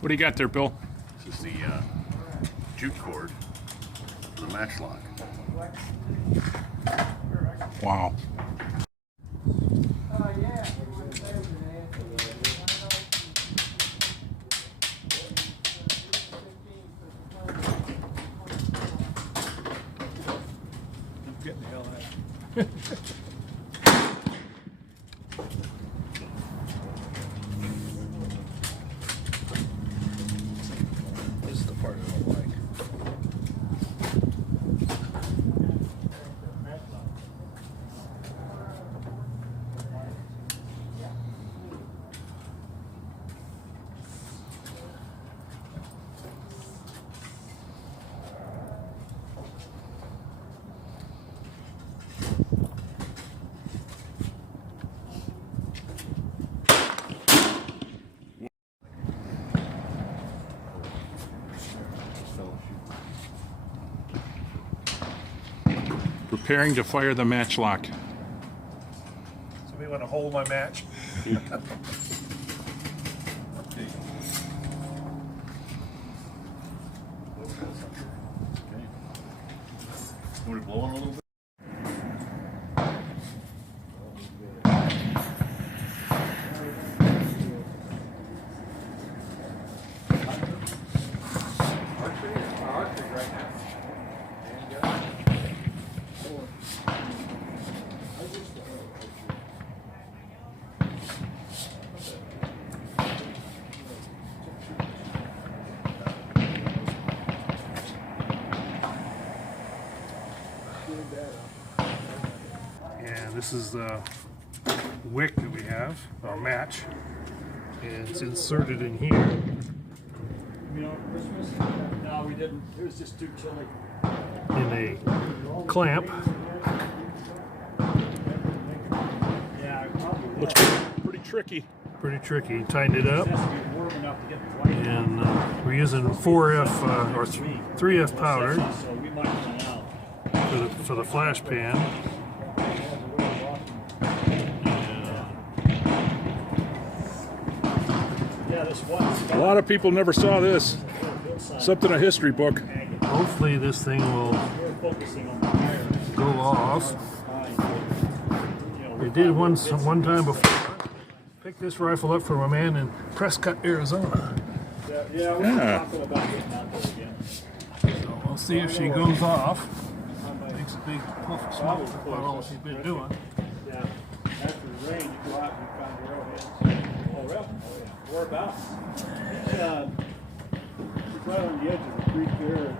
What do you got there, Bill? This is the jute cord for the matchlock. Wow. Get the hell out. This is the part I don't like. Preparing to fire the matchlock. Somebody want to hold my match? Okay. Want to blow on a little bit? And this is the wick that we have, our match, and it's inserted in here. You know, Christmas? No, we didn't. It was just too chilly. In a clamp. Yeah, probably. Looks pretty tricky. Pretty tricky. Tightened it up, It has to be warm enough to get the white and we're using 4F or 3F powder so we might run out. for the flash pan. Yeah, this one. A lot of people never saw this. Something a history book. Hopefully this thing will We're focusing on the fire. go off. You know, We did one time before. Picked this rifle up from a man in Prescott, Arizona. yeah, we're Yeah. talking about getting out there again. So we'll see if she goes off. Makes a big puff of smoke about all she's been doing. Yeah. After the rain, you go out and you find your arrowheads. Oh, really? Oh, yeah. Whereabouts? He's right on the edge of the creek there.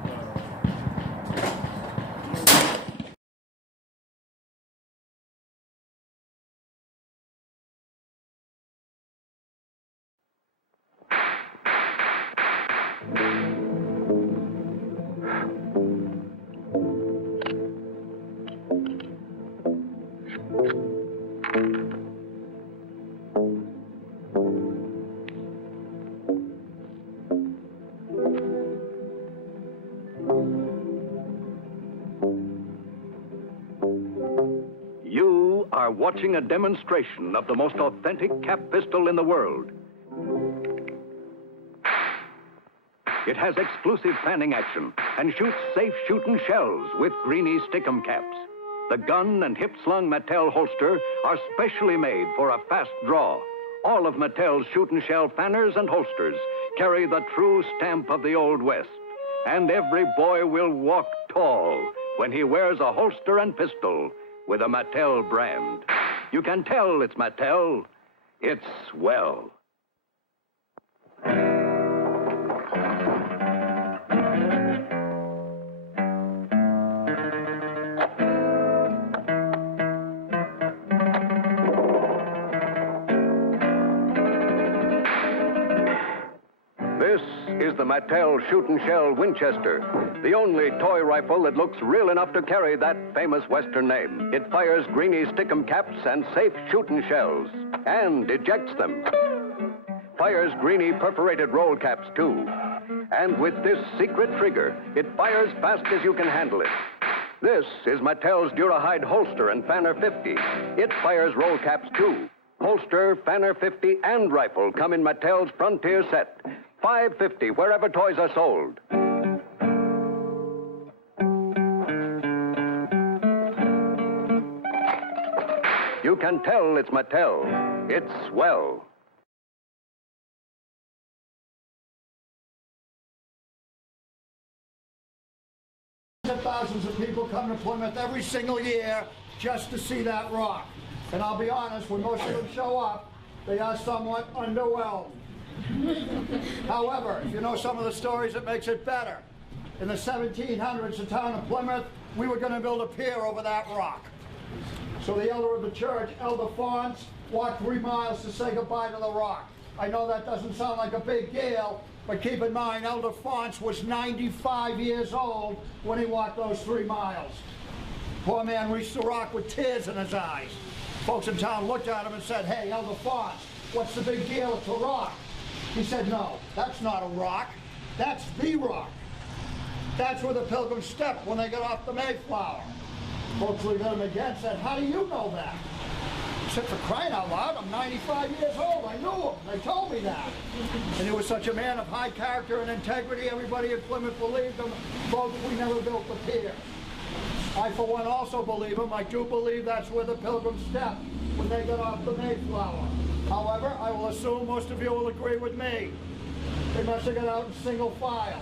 You are watching a demonstration of the most authentic cap pistol in the world. It has exclusive fanning action and shoots safe shooting shells with greeny stickum caps. The gun and hip-slung Mattel holster are specially made for a fast draw. All of Mattel's shooting shell fanners and holsters carry the true stamp of the Old West. And every boy will walk tall when he wears a holster and pistol with a Mattel brand. You can tell it's Mattel. It's swell. This is the Mattel Shootin' Shell Winchester, the only toy rifle that looks real enough to carry that famous Western name. It fires greeny stickum caps and safe shootin' shells, and ejects them. Fires greeny perforated roll caps, too. And with this secret trigger, it fires fast as you can handle it. This is Mattel's Durahide holster and Fanner 50. It fires roll caps, too. Holster, Fanner 50, and rifle come in Mattel's Frontier set. $5.50 wherever toys are sold. You can tell it's Mattel. It's swell. Thousands of people come to Plymouth every single year just to see that rock. And I'll be honest, when most of them show up, they are somewhat underwhelmed. However, if you know some of the stories, it makes it better. In the 1700s, the town of Plymouth, we were going to build a pier over that rock. So the elder of the church, Elder Fons, walked 3 miles to say goodbye to the rock. I know that doesn't sound like a big deal, but keep in mind, Elder Fons was 95 years old when he walked those 3 miles. Poor man reached the rock with tears in his eyes. Folks in town looked at him and said, "Hey, Elder Fons, what's the big deal? It's a rock." He said, "No, that's not a rock. That's the rock. That's where the pilgrims stepped when they got off the Mayflower." Folks looked at him again and said, "How do you know that?" He said, "For crying out loud, I'm 95 years old. I knew him. They told me that." And he was such a man of high character and integrity, everybody in Plymouth believed him. Folks, we never built the pier. I, for one, also believe him. I do believe that's where the pilgrims stepped when they got off the Mayflower. However, I will assume most of you will agree with me. They must have got out in single file.